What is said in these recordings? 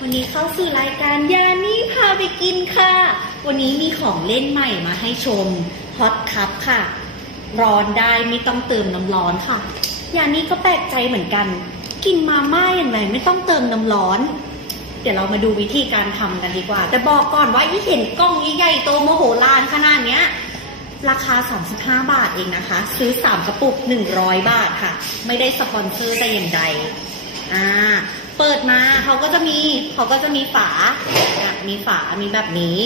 วันนี้เข้าสู่รายการยานี่พาไปกินค่ะ วันนี้มีของเล่นใหม่มาให้ชมฮอตคัพค่ะ ร้อนได้ไม่ต้องเติมน้ำร้อนค่ะ ยานี่ก็แปลกใจเหมือนกัน กินมาม่าอย่างไรไม่ต้องเติมน้ำร้อน เดี๋ยวเรามาดูวิธีการทำกันดีกว่า แต่บอกก่อนว่ายี่เห็นกล้องใหญ่โตโมโหลานขนาดเนี้ยราคา 35 บาทเองนะคะ ซื้อ 3 กระปุก 100 บาทค่ะ ไม่ได้สปอนเซอร์แต่อย่างใด อ่า เปิดมาเขาก็จะมีเขาก็จะมีฝามีฝามีแบบนี้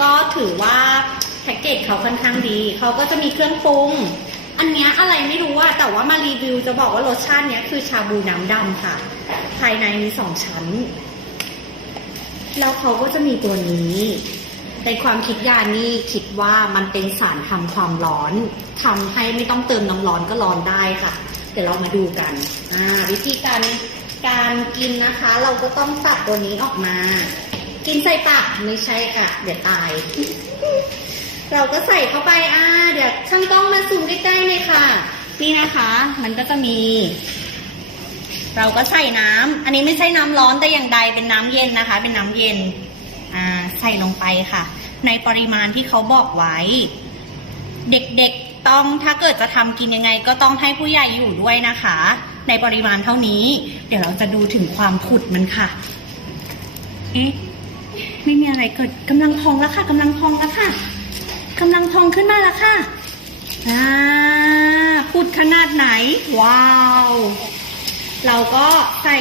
ก็ถือว่าแพ็กเกจเขาค่อนข้างดีเขาก็จะมีเครื่องปรุงอันเนี้ยอะไรไม่รู้ว่าแต่ว่ามารีวิวจะบอกว่ารสชาติเนี้ยคือชาบูน้ำดำค่ะ ภายในมีสองชั้น แล้วเขาก็จะมีตัวนี้ ในความคิดยานี่คิดว่ามันเป็นสารทำความร้อนทำให้ไม่ต้องเติมน้ำร้อนก็ร้อนได้ค่ะ เดี๋ยวเรามาดูกัน วิธีการ การกินนะคะ เราก็ต้องตัดตัวนี้ออกมา กินใส่ปากไม่ใช่ค่ะ เดี๋ยวตาย เราก็ใส่เข้าไปอ่าเดี๋ยวช่างกล้องมาซูมใกล้ๆเลยค่ะ นี่นะคะ มันก็จะมี เราก็ใส่น้ำอันนี้ไม่ใช่น้ำร้อนแต่อย่างใดเป็นน้ำเย็นนะคะ เป็นน้ำเย็นอ่าใส่ลงไปค่ะ ในปริมาณที่เขาบอกไว้ เด็กๆต้องถ้าเกิดจะทำกินยังไง ก็ต้องให้ผู้ใหญ่อยู่ด้วยนะคะ ในปริมาณเท่านี้ เดี๋ยวเราจะดูถึงความผุดมันค่ะ เอ๊ะ ไม่มีอะไรเกิดกำลังพองแล้วค่ะกำลังพองแล้วค่ะกำลังพองขึ้นมาแล้วค่ะอ่าพูดขนาดไหน ว้าว เราก็ใส่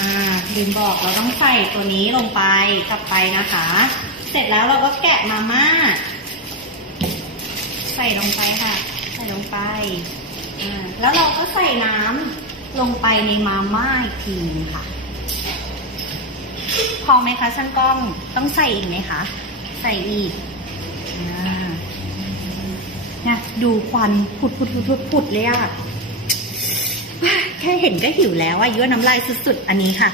อ่าลืมบอกเราต้องใส่ตัวนี้ลงไปกลับไปนะคะ เสร็จแล้วเราก็แกะมาม่า ใส่ลงไปค่ะ ใส่ลงไป อ่าแล้วเราก็ใส่น้ำลงไปในมาม่าอีกทีนึงค่ะ พอไหมคะช่างกล้องต้องใส่อีกไหมคะ ใส่อีกอ่านะดูควันผุดผุดผุดผุดผุดเลยอะแค่เห็นก็หิวแล้วอะยั่วน้ำลายสุดๆ อันนี้ค่ะ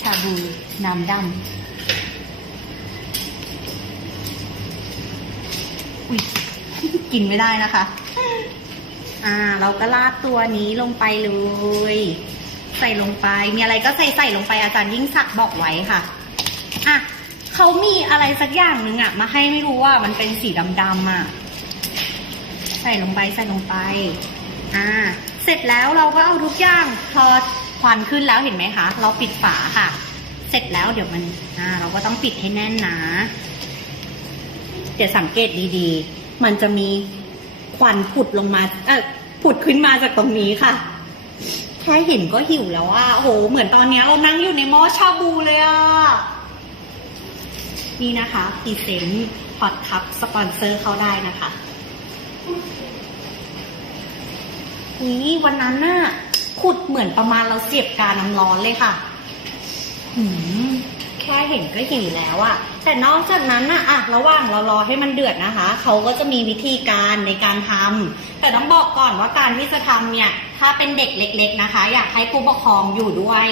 ชาบูน้ำดำอุ้ยกินไม่ได้นะคะ อ่า เราก็ราดตัวนี้ลงไปเลย ใส่ลงไปมีอะไรก็ใส่ใส่ลงไปอาจารย์ยิ่งศักดิ์บอกไว้ค่ะอะเขามีอะไรสักอย่างหนึ่งอะมาให้ไม่รู้ว่ามันเป็นสีดำๆอะใส่ลงไปใส่ลงไป อ่า เสร็จแล้วเราก็เอาทุกอย่างพอควันขึ้นแล้วเห็นไหมคะ เราปิดฝาค่ะ เสร็จแล้วเดี๋ยวมัน อ่า เราก็ต้องปิดให้แน่นนะ เดี๋ยวสังเกตดีๆ มันจะมี ควันผุดลงมา เออผุดขึ้นมาจากตรงนี้ค่ะ แค่เห็นก็หิวแล้วอะโอ้โห เหมือนตอนนี้เรานั่งอยู่ในหม้อชาบูเลยอะ นี่นะคะพรีเซนพอดคัพสปอนเซอร์เข้าได้นะคะนี่วันนั้นน่ะขุดเหมือนประมาณเราเสียบกาน้ำร้อนเลยค่ะ แค่เห็นก็หิวแล้วอะ แต่นอกจากนั้นนะอะระหว่างเรารอให้มันเดือดนะคะ เขาก็จะมีวิธีการในการทำแต่ต้องบอกก่อนว่าการที่จะทำเนี่ย ถ้าเป็นเด็กเล็ก ๆนะคะ อยากให้ผู้ปกครองอยู่ด้วย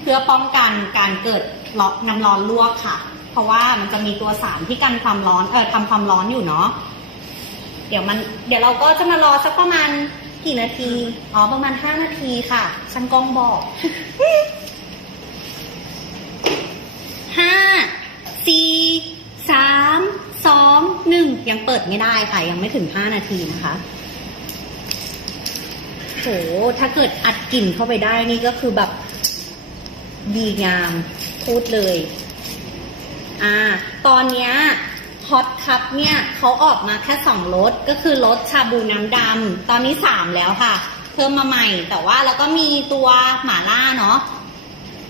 เพื่อป้องกันการเกิดร้อนน้ำร้อนลวกค่ะ เพราะว่ามันจะมีตัวสารที่กันความร้อนเออทำความร้อนอยู่เนาะเดี๋ยวมัน เดี๋ยวเราก็จะมารอสักประมาณกี่นาที อ๋อ ประมาณห้านาทีค่ะ ช่างกล้องบอกห้า สี่สามสองหนึ่งยังเปิดไม่ได้ค่ะ ยังไม่ถึงห้านาทีนะคะโหถ้าเกิดอัดกลิ่นเข้าไปได้นี่ก็คือแบบดีงามพูดเลย อ่า ตอนเนี้ยฮอตคัพเนี่ยเขาออกมาแค่สองรสก็คือรสชาบูน้ำดำตอนนี้สามแล้วค่ะ เพิ่มมาใหม่แต่ว่าแล้วก็มีตัวหม่าล่าเนาะ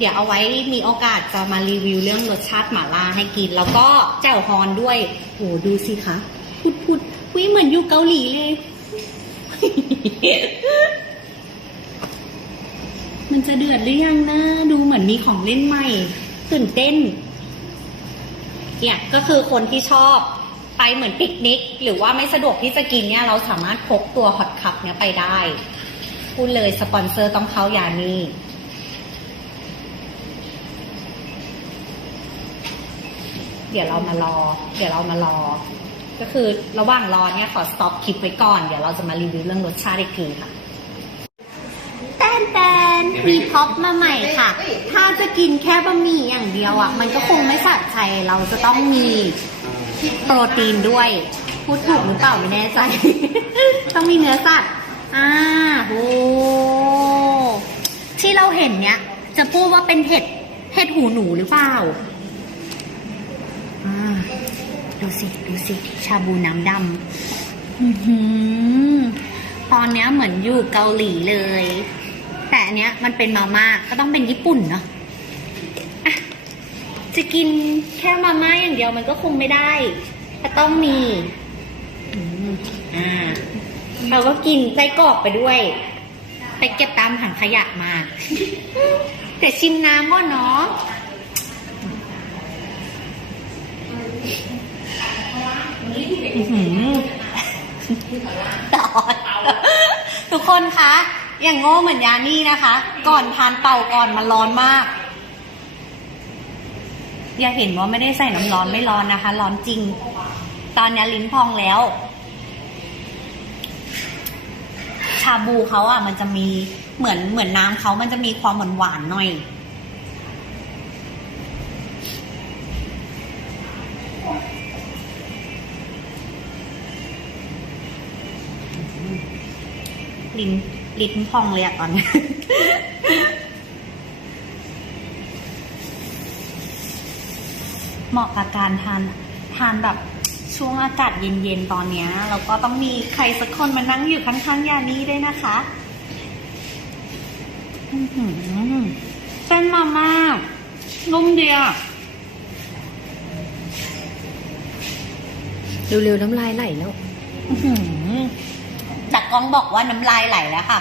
เดี๋ยวเอาไว้มีโอกาสจะมารีวิวเรื่องรสชาติหม่าล่าให้กิน แล้วก็แจ่วฮอนด้วยโหดูสิคะพุดพุดวิเหมือนอยู่เกาหลีเลย มันจะเดือดหรือยังนะ ดูเหมือนมีของเล่นใหม่ตื่นเต้นเนี่ยก็คือคนที่ชอบไปเหมือนปิกนิก หรือว่าไม่สะดวกที่จะกินเนี่ย เราสามารถพกตัวฮอตคัพเนี่ยไปได้พูดเลยสปอนเซอร์ต้องเข้ายานี เดี๋ยวเรามารอ เดี๋ยวเรามารอ ก็คือระหว่างรอเนี่ยขอสต็อปคลิปไว้ก่อน เดี๋ยวเราจะมารีวิวเรื่องรสชาติอีกทีค่ะแตนแตนมีพ็อปมาใหม่ค่ะ ถ้าจะกินแค่บะหมี่อย่างเดียวอะ มันก็คงไม่สะใจ เราจะต้องมีโปรตีนด้วย พูดถูกหรือเปล่าไม่แน่ใจ ต้องมีเนื้อสัตว์ อ่าโอ้ที่เราเห็นเนี้ยจะพูดว่าเป็นเห็ด เห็ดหูหนูหรือเปล่าอ่า ดูสิ ดูสิ ชาบูน้ำดำอตอนเนี้ยเหมือนอยู่เกาหลีเลย แต่อันเนี้ยมันเป็นมาม่าก็ต้องเป็นญี่ปุ่นเนาะอะจะกินแค่มาม่าอย่างเดียวมันก็คงไม่ได้ก็ต้องมีอมอ่าเราก็กินไส้กรอกไปด้วย ไปเก็บตามถังขยะมา แต่ชิมน้ำก่อนเนาะ อ๋อหือต่อทุกคนคะ อย่างโง่เหมือนยานี่นะคะ ก่อนทานเป่าก่อนมันร้อนมาก อย่าเห็นว่าไม่ได้ใส่น้ำร้อนไม่ร้อนนะคะ ร้อนจริง ตอนนี้ลิ้นพองแล้ว ชาบูเขาอะ มันจะมีเหมือนเหมือนน้ำเขามันจะมีความหวานหวานหน่อย ลิ้นลิ้นพองเลยอะตอนนี้เหมาะกับการทานทานแบบช่วงอากาศเย็นๆตอนเนี้ยเราก็ต้องมีใครสักคนมานั่งอยู่ข้างๆยานี้ด้วยนะคะอื้อหือเส้นมามากนุ่มเดียวเร็วๆน้ำลายไหลแล้วอื้อหือจา กกล้องบอกว่าน้ำลายไหลแล้วค่ะ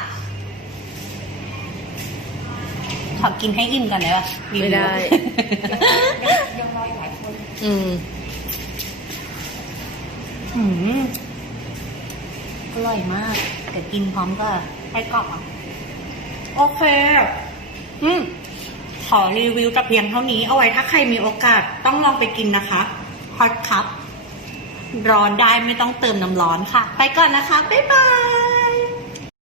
ขอกินให้อิ่มก่อนได้ปะรีวิวไม่ได้อืม อืมอร่อยมากเดี๋ยวกินพร้อมก็ให้กรอบอะโอเค อืม ขอรีวิวแต่เพียงเท่านี้ เอาไว้ถ้าใครมีโอกาสต้องลองไปกินนะคะฮอตคัพ ร้อนได้ไม่ต้องเติมน้ำร้อนค่ะ ไปก่อนนะคะ บ๊ายบาย